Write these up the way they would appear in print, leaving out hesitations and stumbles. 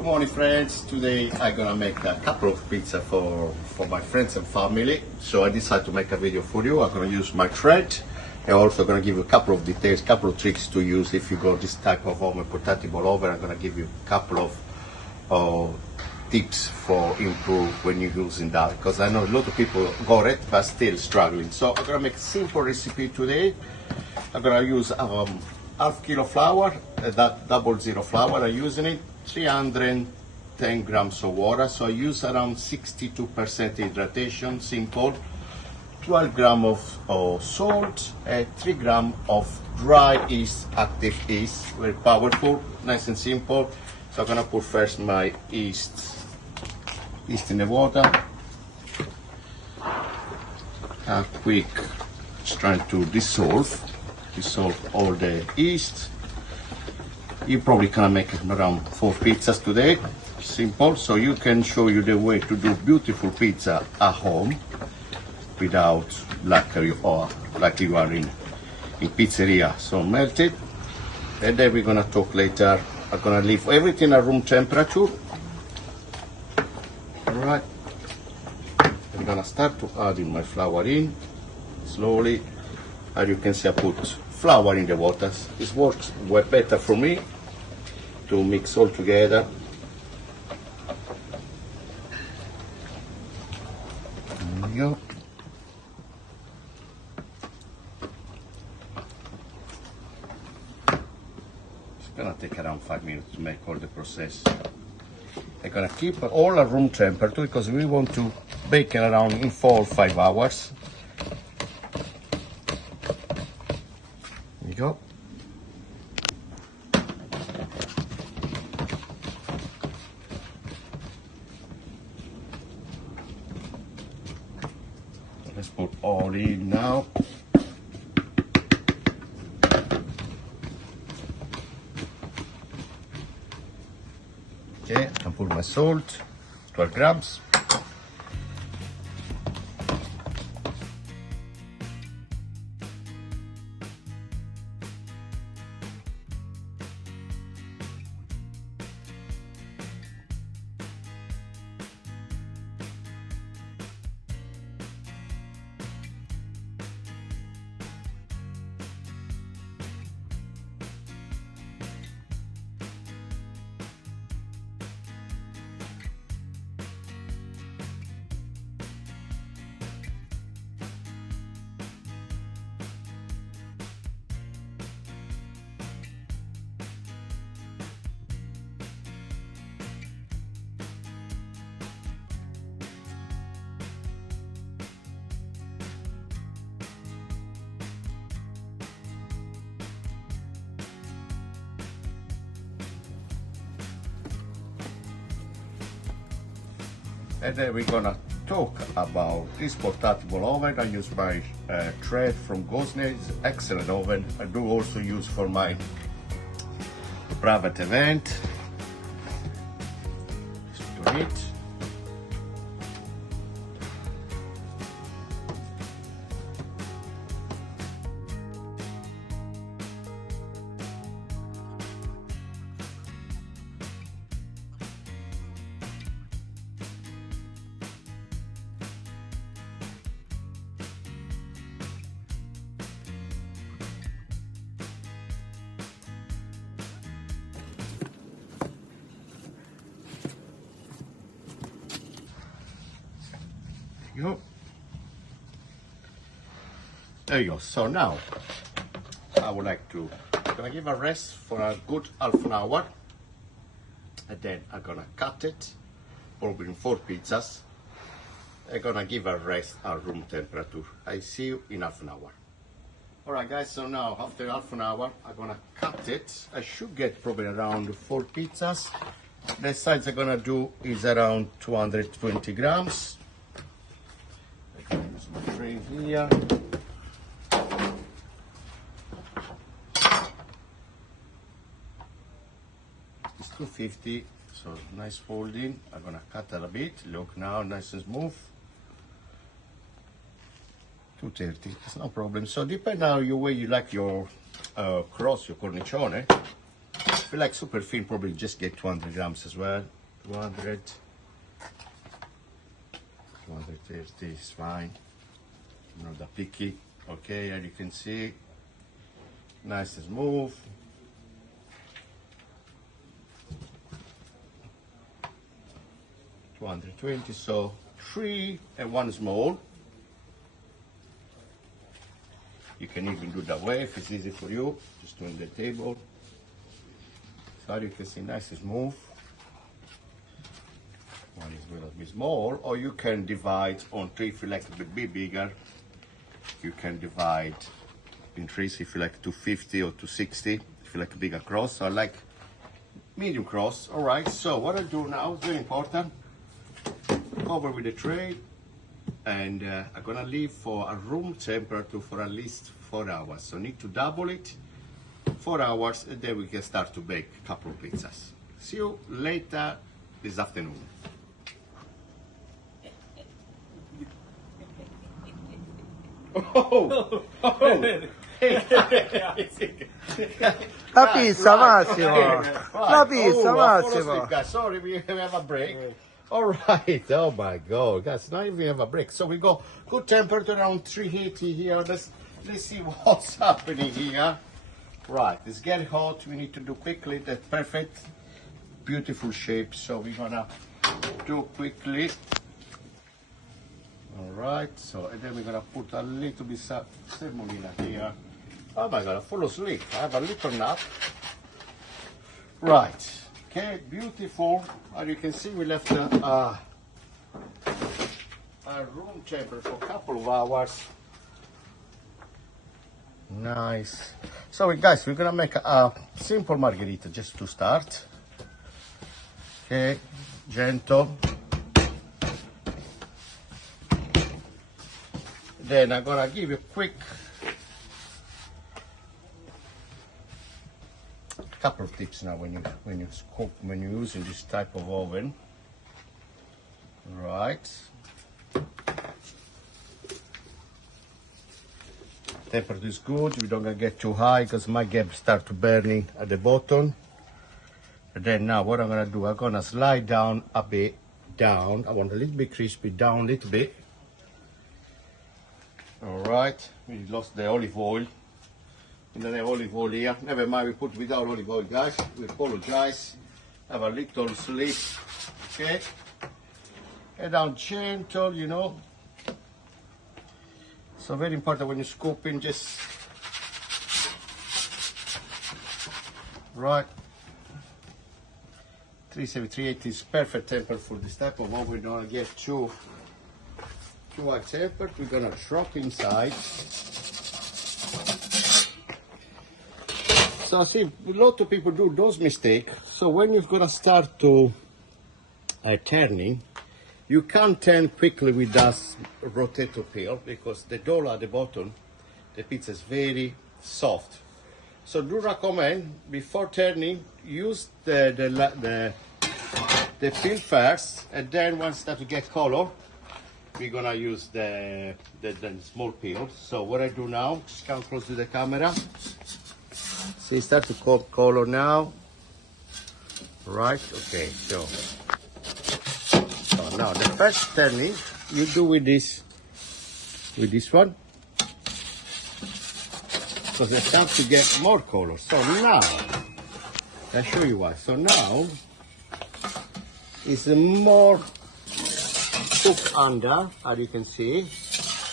Good morning, friends. Today I'm gonna make a couple of pizza for my friends and family. So I decided to make a video for you. I'm gonna use my thread. I'm also gonna give you a couple of details, couple of tricks to use if you got this type of oven, portable oven. I'm gonna give you a couple of tips for improve when you're using that, because I know a lot of people got it but still struggling. So I'm gonna make a simple recipe today. I'm gonna use half kilo flour, that 00 flour I'm using it, 310 grams of water, so I use around 62% hydration, simple, 12 grams of salt, and 3 grams of dry yeast, active yeast, very powerful, nice and simple. So I'm gonna put first my yeast in the water. Quick, just trying to dissolve all the yeast. You probably can make around 4 pizzas today, simple. So you can show you the way to do beautiful pizza at home without like you are in pizzeria. So melt it, and then we're gonna talk later. I'm gonna leave everything at room temperature. All right, I'm gonna start to adding my flour in slowly. As you can see, I put flour in the water. This works way better for me to mix all together. There we go. It's gonna take around 5 minutes to make all the process. I'm gonna keep all at room temperature because we want to bake it around in 4 or 5 hours. There you go. Let's put all in now. Okay, I can put my salt, 12 grams. And then we're gonna talk about this portable oven. I use my thread from Gozney. It's an excellent oven. I do also use for my private event. Just do it. There you go. So now I would like to give a rest for a good half an hour, and then I'm gonna cut it, probably in 4 pizzas. I'm gonna give a rest at room temperature. I see you in half an hour. All right, guys. So now after half an hour, I'm gonna cut it. I should get probably around 4 pizzas. The size I'm gonna do is around 220 grams. I can use my tray here. It's 250, so nice folding. I'm gonna cut it a bit. Look now, nice and smooth. 230, it's no problem. So depending on your way you like your cross, your cornicione. If you like super thin, probably just get 200 grams as well. 200. 230 is fine. Not that picky. Okay, as you can see, nice and smooth. $220, so 3 and 1 small. You can even do that way if it's easy for you, just doing the table. So you can see nice and smooth. One is a little bit small, or you can divide on 3 if you like a bit bigger. You can divide in 3 if you like 250 or 260, if you like a bigger cross. So I like medium cross. All right, so what I do now is very important. Cover with the tray, and I'm gonna leave for a room temperature for at least 4 hours. So need to double it, 4 hours, and then we can start to bake a couple of pizzas. See you later this afternoon. Oh, La pizza, Massimo. La pizza, Massimo. Sorry, we have a break. All right. Oh my God, guys! Now we have a break. So we go good temperature around 380 here. Let's see what's happening here. Right, it's getting hot. We need to do quickly. That's perfect, beautiful shape. So we're gonna do quickly. All right. So and then we're gonna put a little bit semolina here. Oh my God, I fall asleep. I have a little nap. Right. Okay, beautiful. As you can see, we left a room temperature for a couple of hours. Nice. So guys, we're gonna make a simple margherita just to start. Okay, gentle. Then I'm gonna give you a quick couple of tips now when you're using this type of oven. Right. Temperature is good. We don't gonna get too high because my gap start to burning at the bottom. And then now what I'm gonna do, I'm gonna slide down a bit down. I want a little bit crispy down a little bit. All right. We lost the olive oil. We don't have olive oil here. Never mind, we put without olive oil, guys. We apologize. Have a little slip, okay? And down gentle, you know. So very important when you scoop in, just right. 370, 380 is perfect temper for this type of oven. We don't get too high temper. We're gonna drop inside. So I see a lot of people do those mistakes. So when you're gonna start to turning, you can't turn quickly with that rotator peel because the dough at the bottom, the pizza is very soft. So do recommend before turning, use the peel first, and then once start to get color, we're gonna use the small peel. So what I do now, just come close to the camera. See, start to color now. Right, okay, so now the first turning you do with this one, because they start to get more color. So now I'll show you why. So now it's more cooked under, as you can see.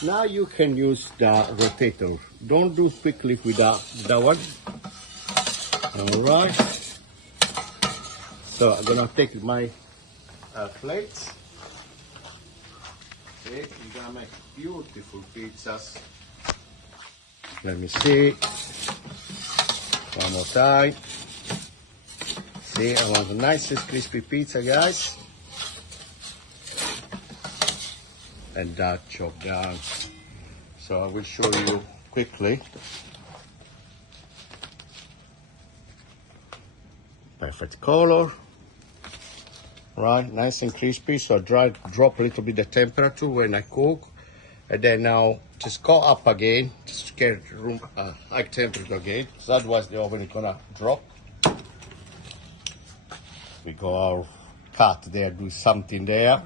Now you can use the rotator. Don't do quickly with that one. All right. So I'm gonna take my plate. Okay, we're gonna make beautiful pizzas. Let me see. One more time. See, I want the nicest crispy pizza, guys. And that chopped down. So I will show you quickly. Perfect color. Right, nice and crispy. So drop a little bit the temperature when I cook. And then now just go up again, just get room high temperature again. So otherwise the oven is gonna drop. we go our cat there, do something there.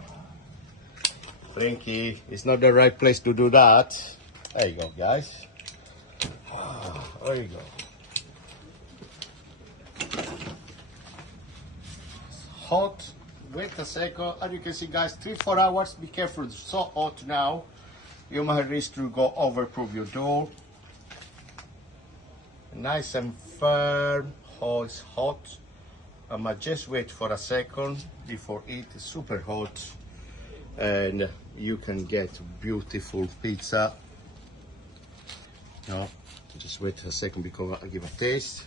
Frankie, it's not the right place to do that. There you go, guys. There you go. Hot. Wait a second. As you can see, guys, 3-4 hours. Be careful, it's so hot now. You might risk to go overproof your dough. Nice and firm. Oh, it's hot. I might just wait for a second before it is super hot, and you can get beautiful pizza. No, just wait a second because I'll give a taste.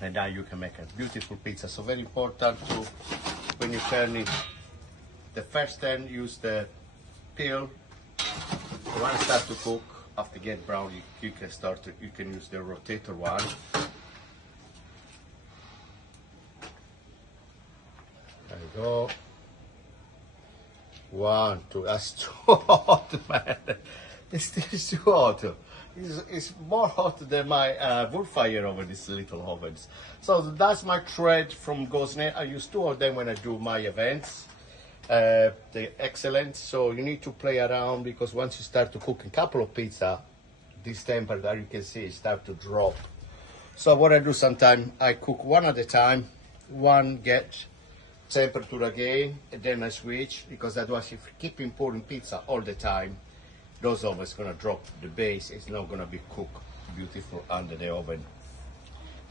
And now you can make a beautiful pizza. So very important to, when you turn it, the first time use the peel. When it starts to cook, after get brown, you can start to, you can use the rotator one. There you go. 1, 2. That's too hot, man. It's too hot. It's more hot than my wood fire over these little ovens. So that's my thread from Gozney. I use 2 of them when I do my events. They're excellent. So you need to play around, because once you start to cook a couple of pizza, this temperature that you can see start to drop. So what I do sometimes, I cook one at a time, one get temperature again, and then I switch, because otherwise if you keep pouring pizza all the time, those ovens gonna drop the base. It's not gonna be cooked beautiful under the oven.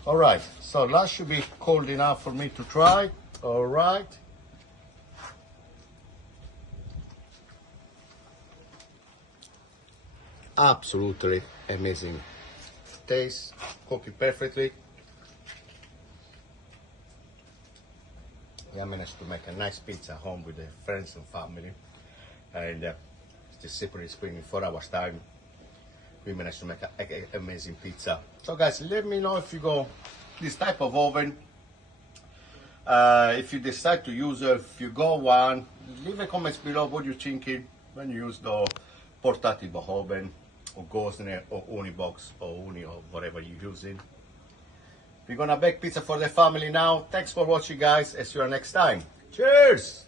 All right, so that should be cold enough for me to try. All right. Absolutely amazing. Taste, cooking perfectly. I managed to make a nice pizza home with the friends and family, and just separate spring in 4 hours time. We managed to make an amazing pizza. So guys, let me know if you go this type of oven. If you decide to use it, if you go one, leave a comments below what you're thinking when you use the portable oven, or Gozney, or Unibox, or Uni, or whatever you're using. We're gonna bake pizza for the family now. Thanks for watching, guys. And see you next time. Cheers!